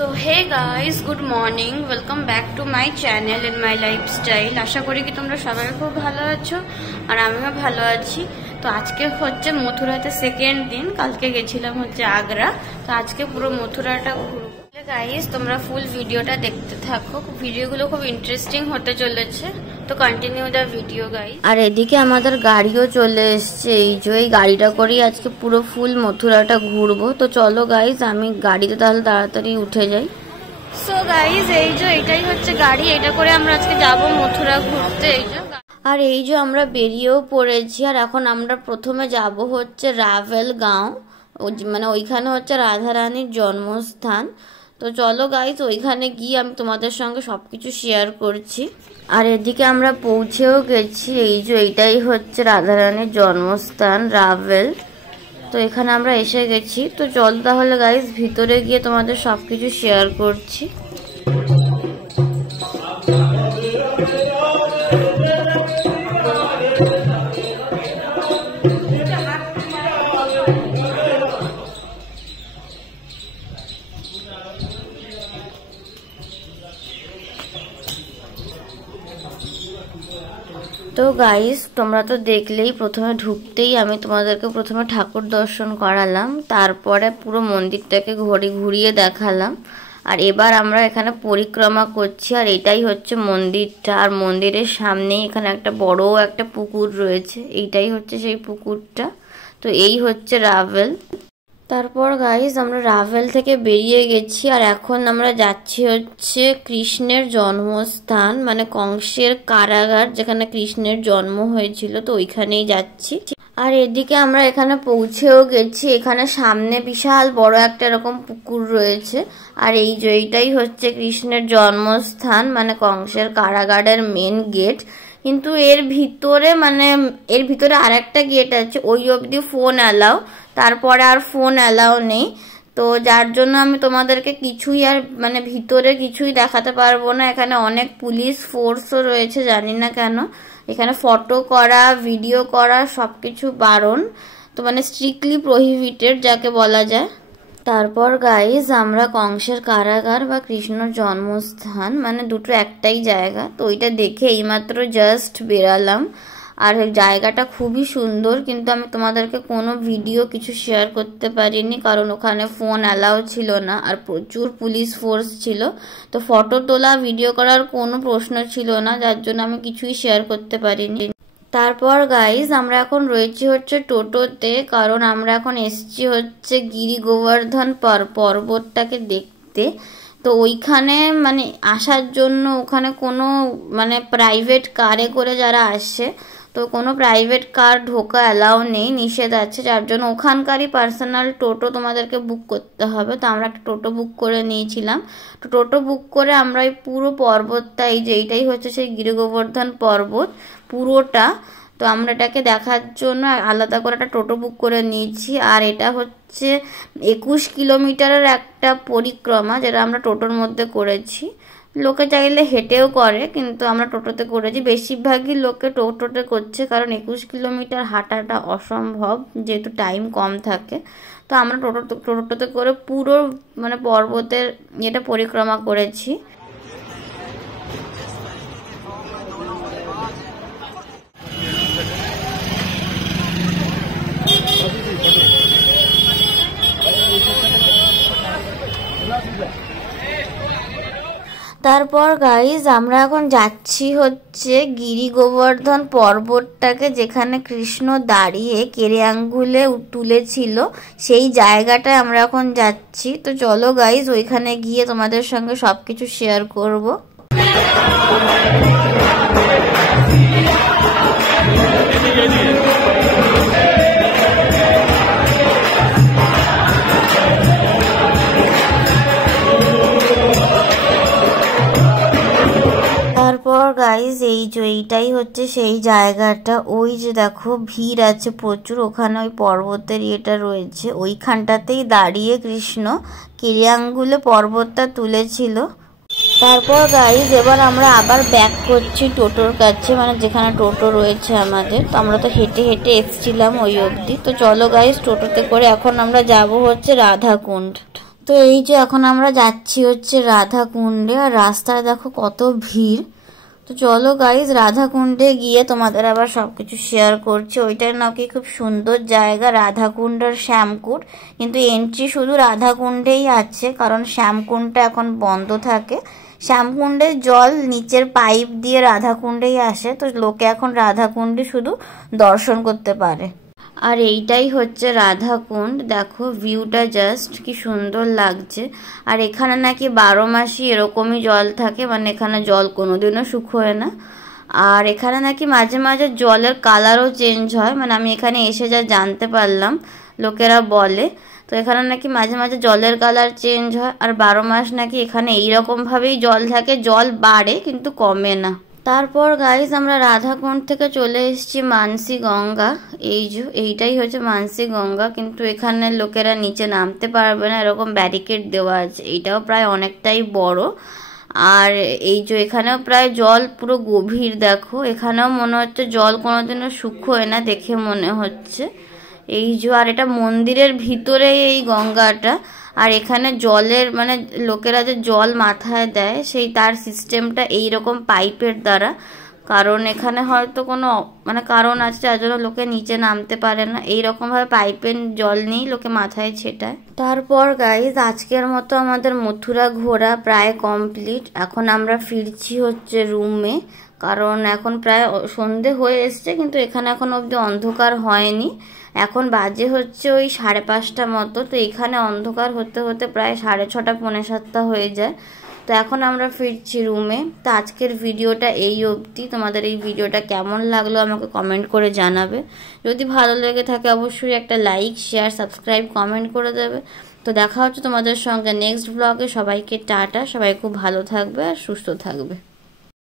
So hey guys, good morning, welcome back to my channel and my lifestyle. আশা করি কি তোমরা সবাই খুব ভালো আছো আর আমিও ভালো আছি। তো আজকে হচ্ছে মথুরাতে সেকেন্ড দিন, কালকে গেছিলাম হচ্ছে আগ্রা। তো আজকে পুরো মথুরাটা ঘুরবো। গাইস তোমরা ফুল ভিডিওটা দেখতে থাকো, ভিডিওগুলো খুব ইন্টারেস্টিং হতে চলেছে। তো কন্টিনিউ দ্য ভিডিও গাইস। আর এদিকে আমাদের গাড়িও চলে এসছে, এই গাড়িটা করেই আজকে পুরো ফুল মথুরাটা ঘুরবো। তো চলো গাইস আমি গাড়িতে তাহলে তাড়াতাড়ি উঠে যাই। সো গাইস এটাই হচ্ছে গাড়ি, এটা করে আমরা আজকে যাব মথুরা ঘুরতে। আর আমরা বেরিয়েও পড়েছি। আর এখন আমরা প্রথমে যাব হচ্ছে রাভেল গাঁও, মানে ওইখানে হচ্ছে রাধারানীর জন্মস্থান। তো চলো গাইস ওইখানে গিয়ে আমি তোমাদের সঙ্গে সবকিছু শেয়ার করছি। আর এদিকে আমরা পৌঁছেও গেছি, এইটাই হচ্ছে রাধারানীর জন্মস্থান রাভেল। তো এখানে আমরা এসে গেছি। তো চলো তাহলে গাইস ভিতরে গিয়ে তোমাদের সবকিছু শেয়ার করছি। তো গাইস তোমরা তো দেখলেই, প্রথমে ঢুকতেই আমি তোমাদেরকে প্রথমে ঠাকুর দর্শন করালাম, তারপরে পুরো মন্দিরটাকে ঘুরিয়ে দেখালাম। আর এবার আমরা এখানে পরিক্রমা করছি। আর এটাই হচ্ছে মন্দিরটা, আর মন্দিরের সামনেই এখানে একটা বড় একটা পুকুর রয়েছে, এইটাই হচ্ছে সেই পুকুরটা। তো এই হচ্ছে রাভেল। তারপর গাইস আমরা রাভেল থেকে বেরিয়ে গেছি। আর এখন আমরা যাচ্ছি হচ্ছে কৃষ্ণের জন্মস্থান, মানে কংসের কারাগার, যেখানে কৃষ্ণের জন্ম হয়েছিল। তো ওইখানেই যাচ্ছি। আর এদিকে আমরা এখানে পৌঁছেও গেছি। এখানে সামনে বিশাল বড় একটা এরকম পুকুর রয়েছে। আর এইটাই হচ্ছে কৃষ্ণের জন্মস্থান, মানে কংসের কারাগারের মেন গেট। কিন্তু এর ভিতরে আর একটা গেট আছে, ওই অবধি ফোন অ্যালাউ, তারপরে আর ফোন অ্যালাউ নেই। তো যার জন্য আমি তোমাদেরকে কিছুই আর ভিতরে কিছুই দেখাতে পারবো না। এখানে অনেক পুলিশ ফোর্সও রয়েছে, জানি না কেন। এখানে ফটো করা, ভিডিও করা সবকিছু বারণ, তো স্ট্রিক্টলি প্রহিবিটেড যাকে বলা যায়। তারপর গাইজ আমরা কংসের কারাগার বা কৃষ্ণর জন্মস্থান, দুটো একটাই জায়গা, তো ওইটা দেখে এইমাত্র জাস্ট বেরালাম। আর জায়গাটা খুবই সুন্দর, কিন্তু আমি তোমাদেরকে কোনো ভিডিও কিছু শেয়ার করতে পারিনি, কারণ ওখানে ফোন অ্যালাউ ছিল না আর প্রচুর পুলিশ ফোর্স ছিল। তো ফটো তোলা, ভিডিও করার কোনো প্রশ্ন ছিল না, যার জন্য আমি কিছুই শেয়ার করতে পারিনি। তারপর গাইজ আমরা এখন রয়েছি হচ্ছে টোটোতে, কারণ আমরা এখন এসছি হচ্ছে গিরি গোবর্ধন পর্বতটাকে দেখতে। তো ওইখানে আসার জন্য ওখানে কোনো প্রাইভেট কারে করে যারা আসে, তো কোনো প্রাইভেট কার ঢোকা অ্যালাউ নেই, নিষেধ আছে, যার জন্য ওখানকারই পার্সোনাল টোটো তোমাদেরকে বুক করতে হবে। তো আমরা একটা টোটো বুক করে নিয়েছিলাম। তো টোটো বুক করে আমরা এই পুরো পর্বতটা, এইটাই হচ্ছে সেই গিরি গোবর্ধন পর্বত পুরোটা, তো আমরা এটাকে দেখার জন্য আলাদা করে একটা টোটো বুক করে নিয়েছি। আর এটা হচ্ছে 21 কিলোমিটারের একটা পরিক্রমা, যেটা আমরা টোটোর মধ্যে করেছি। লোকে চাইলে হেঁটেও করে, কিন্তু আমরা টোটোতে করেছি। বেশিরভাগই লোকে টোটোতে করছে, কারণ 21 কিলোমিটার হাঁটাটা অসম্ভব, যেহেতু টাইম কম থাকে। তো আমরা টোটোতে করে পুরো পর্বতের এটা পরিক্রমা করেছি। তারপর গাইজ আমরা এখন যাচ্ছি হচ্ছে গিরি গোবর্ধন পর্বতটাকে, যেখানে কৃষ্ণ দাঁড়িয়ে কেড়ে আঙ্গুলে তুলেছিল, সেই জায়গাটায় আমরা এখন যাচ্ছি। তো চলো গাইজ ওইখানে গিয়ে তোমাদের সঙ্গে সবকিছু শেয়ার করব। তারপর গাইজ এইটাই হচ্ছে সেই জায়গাটা। ওই যে দেখো ভিড় আছে প্রচুর, ওখানে ওই পর্বতের ইয়েটা রয়েছে, ওইখানটাতেই দাঁড়িয়ে কৃষ্ণ কেড়ে আঙ্গুলে পর্বতটা তুলেছিল। তারপর গাইজ এবার আমরা আবার ব্যাক করছি টোটোর কাছে, যেখানে টোটো রয়েছে আমাদের। তো আমরা তো হেঁটে হেঁটে এসেছিলাম ওই অবধি। তো চলো গাইজ টোটোতে করে এখন আমরা যাব হচ্ছে রাধাকুণ্ড। তো এই যে এখন আমরা যাচ্ছি হচ্ছে রাধা কুণ্ডে, আর রাস্তায় দেখো কত ভিড়। তো চলো গাইজ রাধা কুণ্ডে গিয়ে তোমাদের আবার সবকিছু শেয়ার করছি। ওইটার নাকি খুব সুন্দর জায়গা রাধা কুণ্ড আর শ্যামকুণ্ড, কিন্তু এন্ট্রি শুধু রাধা কুণ্ডেই আছে, কারণ শ্যামকুণ্ডটা এখন বন্ধ থাকে। শ্যামকুণ্ডের জল নিচের পাইপ দিয়ে রাধা কুণ্ডেই আসে, তো লোকে এখন রাধা কুণ্ডে শুধু দর্শন করতে পারে। আর এইটাই হচ্ছে রাধা কুণ্ড, দেখো ভিউটা জাস্ট কি সুন্দর লাগছে। আর এখানে নাকি 12 মাসই এরকমই জল থাকে, মানে এখানে জল কোনোদিনও শুকোয় না। আর এখানে নাকি মাঝে মাঝে জলের কালারও চেঞ্জ হয়, মানে আমি এখানে এসে যা জানতে পারলাম, লোকেরা বলে। তো এখানে নাকি মাঝে মাঝে জলের কালার চেঞ্জ হয়, আর 12 মাস নাকি এখানে এইরকমভাবেই জল থাকে, জল বাড়ে কিন্তু কমে না। তারপর গাইজ আমরা রাধাকুণ্ড থেকে চলে এসেছি মানসী গঙ্গা। এইটাই হচ্ছে মানসী গঙ্গা, কিন্তু এখানে লোকেরা নিচে নামতে পারবে না, এরকম ব্যারিকেড দেওয়া আছে। এইটাও প্রায় অনেকটাই বড়। আর এখানেও প্রায় জল পুরো গভীর, দেখো এখানেও মনে হচ্ছে জল কোনোদিনও শুকোয় না দেখে মনে হচ্ছে। আর এটা মন্দিরের ভিতরে এই গঙ্গাটা। আর এখানে জলের মানে লোকেরা যে জল মাথায় দেয় সেই তার সিস্টেমটা এইরকম পাইপের দ্বারা, কারণ এখানে হয়তো কোনো মানে কারণ আছে যার জন্য লোকে নিচে নামতে পারে না, এইরকমভাবে পাইপের জল নিয়েই লোকে মাথায় ছেটায়। তারপর গাইজ আজকের মতো আমাদের মথুরা ঘোরা প্রায় কমপ্লিট। এখন আমরা ফিরছি হচ্ছে রুমে, কারণ এখন প্রায় সন্ধে হয়ে এসছে, কিন্তু এখানে এখন অবধি অন্ধকার হয়নি। এখন বাজে হচ্ছে ওই 5:30 মতো। তো এখানে অন্ধকার হতে হতে প্রায় 6:30 পৌনে 7টা হয়ে যায়। তো এখন আমরা ফিরছি রুমে। তো আজকের ভিডিওটা এই অবধি। তোমাদের এই ভিডিওটা কেমন লাগলো আমাকে কমেন্ট করে জানাবে। যদি ভালো লেগে থাকে অবশ্যই একটা লাইক, শেয়ার, সাবস্ক্রাইব, কমেন্ট করে দেবে। তো দেখা হচ্ছে তোমাদের সঙ্গে নেক্সট ব্লগে। সবাইকে টাটা, সবাই খুব ভালো থাকবে আর সুস্থ থাকবে।